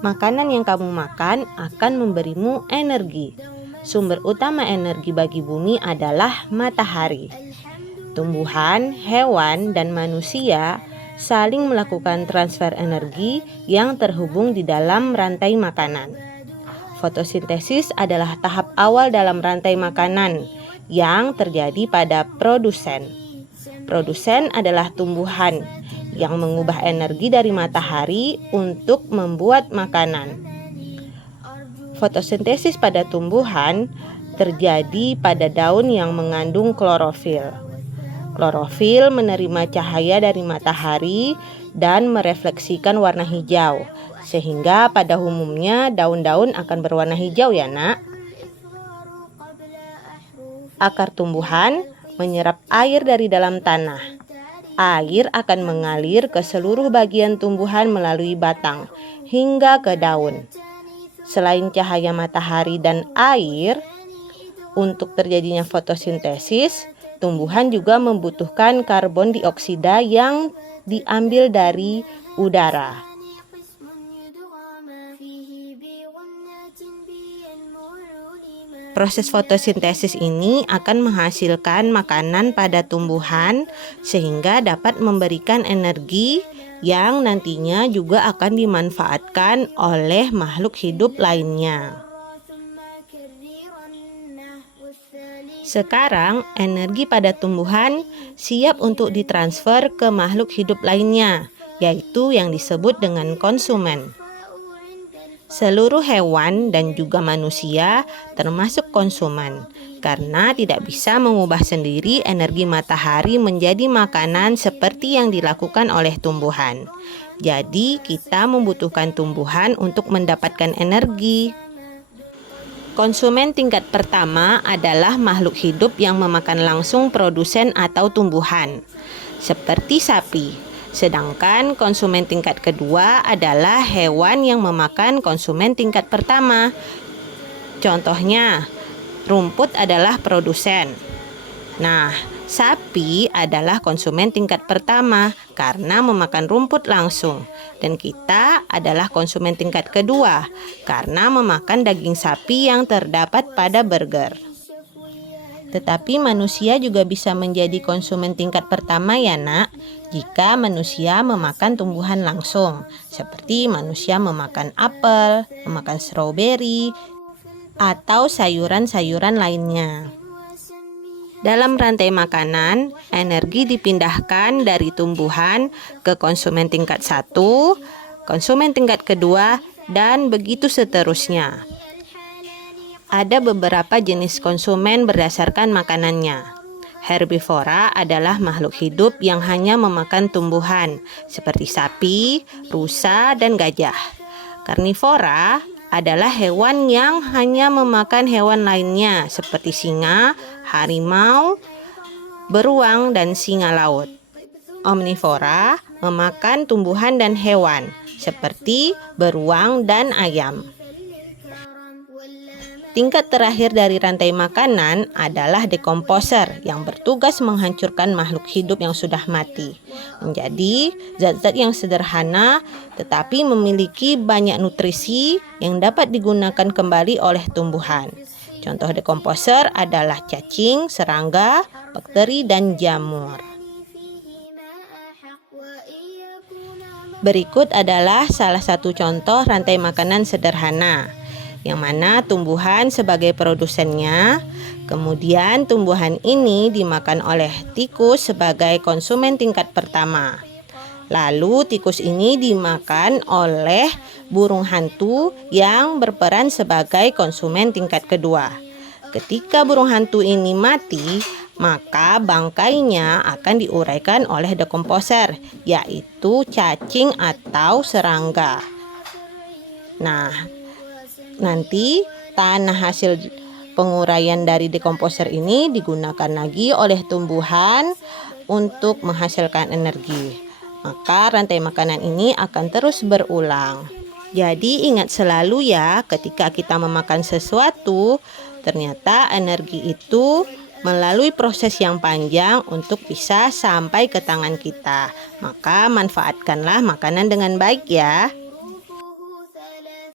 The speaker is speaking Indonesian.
Makanan yang kamu makan akan memberimu energi. Sumber utama energi bagi bumi adalah matahari. Tumbuhan, hewan, dan manusia saling melakukan transfer energi yang terhubung di dalam rantai makanan. Fotosintesis adalah tahap awal dalam rantai makanan yang terjadi pada produsen. Produsen adalah tumbuhan yang mengubah energi dari matahari untuk membuat makanan. Fotosintesis pada tumbuhan terjadi pada daun yang mengandung klorofil. Klorofil menerima cahaya dari matahari dan merefleksikan warna hijau, sehingga pada umumnya daun-daun akan berwarna hijau ya nak. Akar tumbuhan menyerap air dari dalam tanah. Air akan mengalir ke seluruh bagian tumbuhan melalui batang hingga ke daun. Selain cahaya matahari dan air, untuk terjadinya fotosintesis, tumbuhan juga membutuhkan karbon dioksida yang diambil dari udara. Proses fotosintesis ini akan menghasilkan makanan pada tumbuhan sehingga dapat memberikan energi yang nantinya juga akan dimanfaatkan oleh makhluk hidup lainnya. Sekarang energi pada tumbuhan siap untuk ditransfer ke makhluk hidup lainnya, yaitu yang disebut dengan konsumen. Seluruh hewan dan juga manusia termasuk konsumen, karena tidak bisa mengubah sendiri energi matahari menjadi makanan seperti yang dilakukan oleh tumbuhan. Jadi kita membutuhkan tumbuhan untuk mendapatkan energi. Konsumen tingkat pertama adalah makhluk hidup yang memakan langsung produsen atau tumbuhan, seperti sapi. Sedangkan konsumen tingkat kedua adalah hewan yang memakan konsumen tingkat pertama. Contohnya, rumput adalah produsen. Nah, sapi adalah konsumen tingkat pertama karena memakan rumput langsung. Dan kita adalah konsumen tingkat kedua karena memakan daging sapi yang terdapat pada burger. Tetapi manusia juga bisa menjadi konsumen tingkat pertama ya nak, jika manusia memakan tumbuhan langsung, seperti manusia memakan apel, memakan stroberi, atau sayuran-sayuran lainnya. Dalam rantai makanan, energi dipindahkan dari tumbuhan ke konsumen tingkat 1, konsumen tingkat kedua, dan begitu seterusnya. Ada beberapa jenis konsumen berdasarkan makanannya. Herbivora adalah makhluk hidup yang hanya memakan tumbuhan, seperti sapi, rusa, dan gajah. Karnivora adalah hewan yang hanya memakan hewan lainnya, seperti singa, harimau, beruang, dan singa laut. Omnivora memakan tumbuhan dan hewan, seperti beruang dan ayam. Tingkat terakhir dari rantai makanan adalah dekomposer yang bertugas menghancurkan makhluk hidup yang sudah mati menjadi zat-zat yang sederhana tetapi memiliki banyak nutrisi yang dapat digunakan kembali oleh tumbuhan. Contoh dekomposer adalah cacing, serangga, bakteri, dan jamur. Berikut adalah salah satu contoh rantai makanan sederhana, yang mana tumbuhan sebagai produsennya, kemudian tumbuhan ini dimakan oleh tikus sebagai konsumen tingkat pertama. Lalu tikus ini dimakan oleh burung hantu yang berperan sebagai konsumen tingkat kedua. Ketika burung hantu ini mati, maka bangkainya akan diuraikan oleh dekomposer, yaitu cacing atau serangga. Nah, nanti tanah hasil penguraian dari dekomposer ini digunakan lagi oleh tumbuhan untuk menghasilkan energi. Maka rantai makanan ini akan terus berulang. Jadi ingat selalu ya, ketika kita memakan sesuatu, ternyata energi itu melalui proses yang panjang untuk bisa sampai ke tangan kita. Maka manfaatkanlah makanan dengan baik ya.